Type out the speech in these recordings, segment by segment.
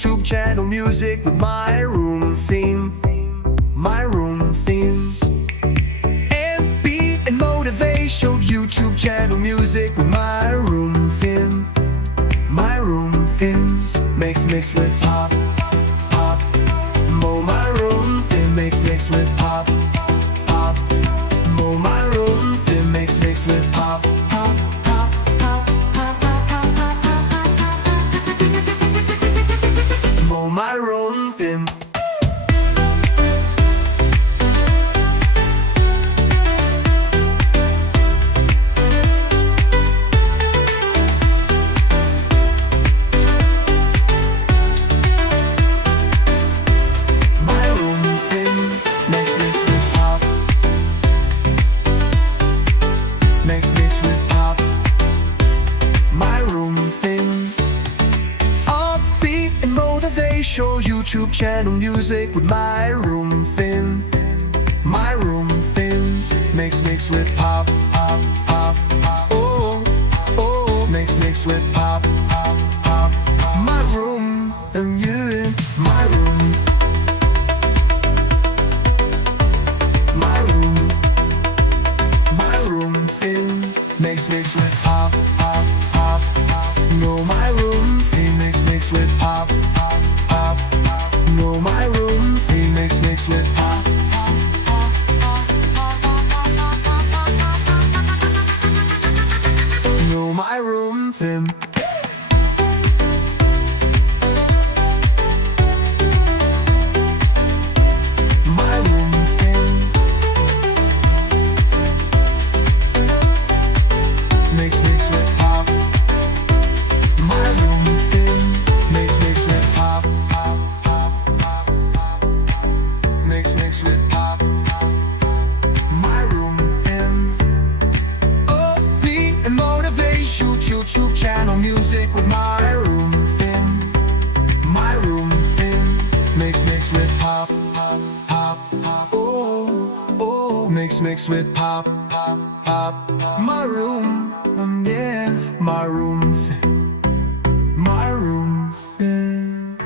YouTube channel music with my room theme. My room theme. And beat and motivation YouTube channel music with my room theme. My room theme. Mix with pop, pop. Mo my room theme. Mix with pop, pop. Mo my room theme. Mix with pop, pop, pop, pop, pop, pop, pop, pop. Mo my room theme. Show YouTube channel music with my room theme. My room theme. Mix with pop, pop, pop, pop. Oh, oh. Mix with pop, pop, pop. My room and you in my room. My room. My room theme. Mix with pop, pop, pop, pop. No, my room theme. Mix with pop, pop, pop. No, my room theme. Mix with pop, pop, pop, pop, pop, pop. No, my room theme. My room theme. Mix with pop. My room theme. Mix with pop, pop, pop, pop. Mix with pop. My room theme. Oh, beat and motivation YouTube channel music with my room theme. My room theme. Mix with pop, pop, pop, pop. Oh, oh. Mix with pop, pop, pop. My room, yeah. My room theme. My room theme.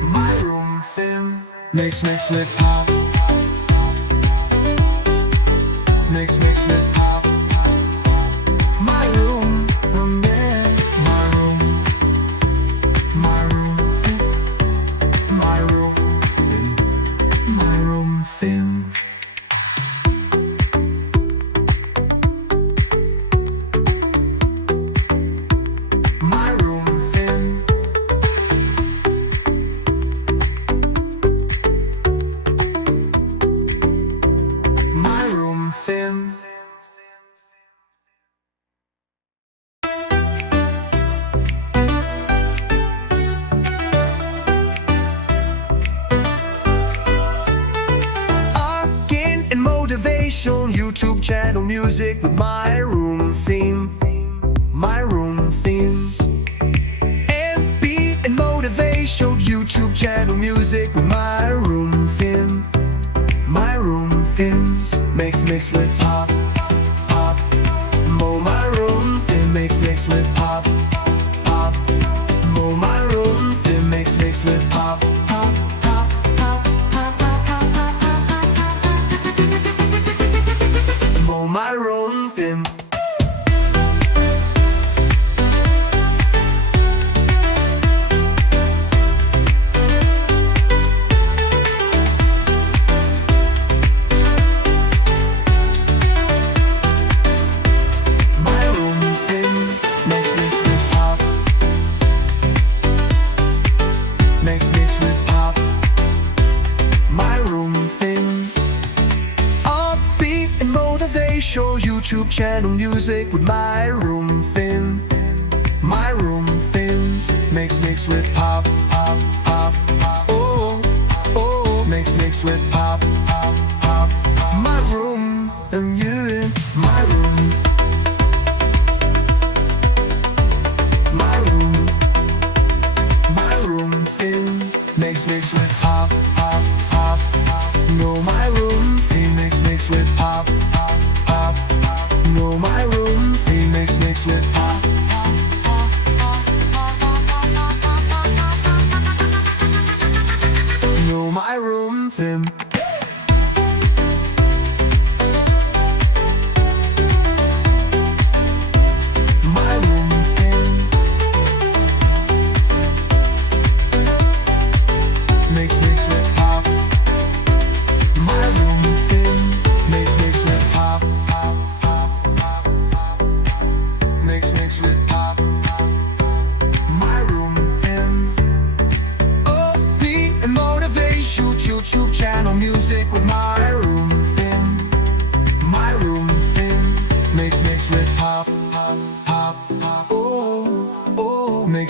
My room theme. Mix with pop. Mix with pop. My room, yeah. My room. My room theme. My room theme. My room theme. My room theme. My room theme. Arcing and motivation YouTube channel music with my room theme. My room theme. And beat and motivation YouTube channel music with my room theme. My room theme. Mix with pop, pop. Mo my room theme. Mix with pop, pop. Mo my room theme. Mix with pop, pop, pop, pop, pop, pop, pop, pop. Mo my room theme. My room theme. Mix with pop. Mix with pop. My room theme. Upbeat and motivation YouTube channel music with my room theme. My room theme. Mix with pop, pop, pop, pop. Oh, oh. Mix with pop, pop, pop. My room and you in my room. My room. My room.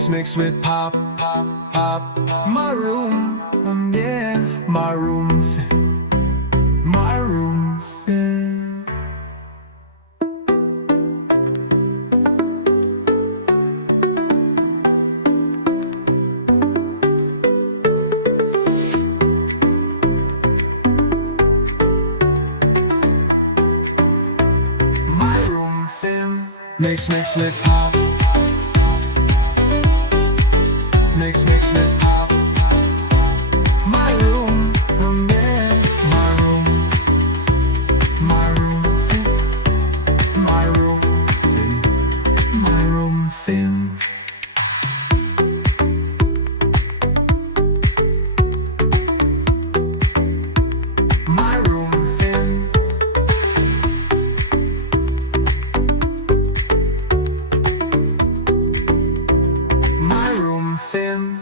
mix with pop, pop, pop. My room, yeah, my room thing, my room thing. My room thing, mix with pop. Mix with pop. My room, yeah, my room thing, my room thing, my room thing. My room thing. My room thing.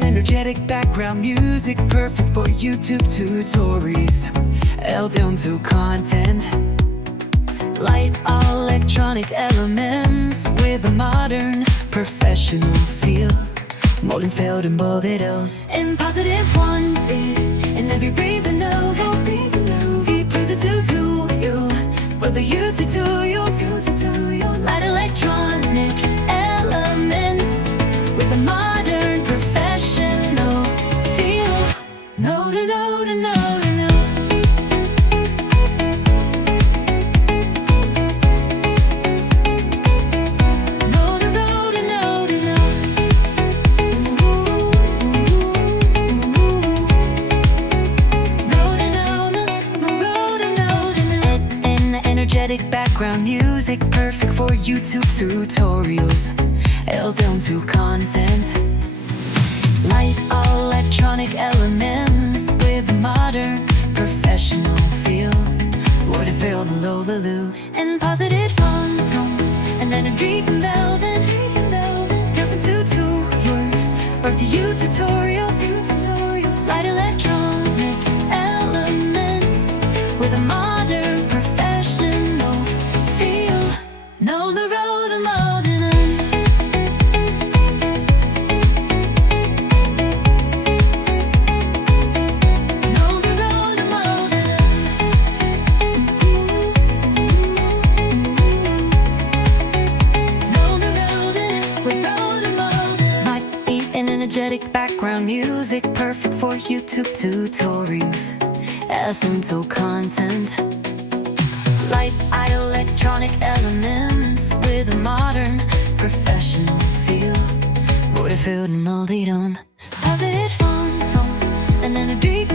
Energetic background music, perfect for YouTube tutorials. L down to content. Light electronic elements with a modern, professional feel. Molten felt and molded out in positive ones. In every breathing novel, he plays it to you. Whether you tutorials, light electronic elements with a modern, professional feel. No, no, no, no, no, no. No, no, no, no, no, no. No, no, no, no, no, no, no. And energetic background music, perfect for YouTube tutorials. L down to content. Light electronic elements with a modern, professional feel. Would it feel the low, and positive fun tone, and energy from velvet, goes into your birth you tutorials. Light electronic elements with a modern, professional feel. No, the road I'm loading in. Energetic background music, perfect for YouTube tutorials. Essential content. Light electronic elements with a modern, professional feel. Would it feel to mold it on? Positive fun tone and energy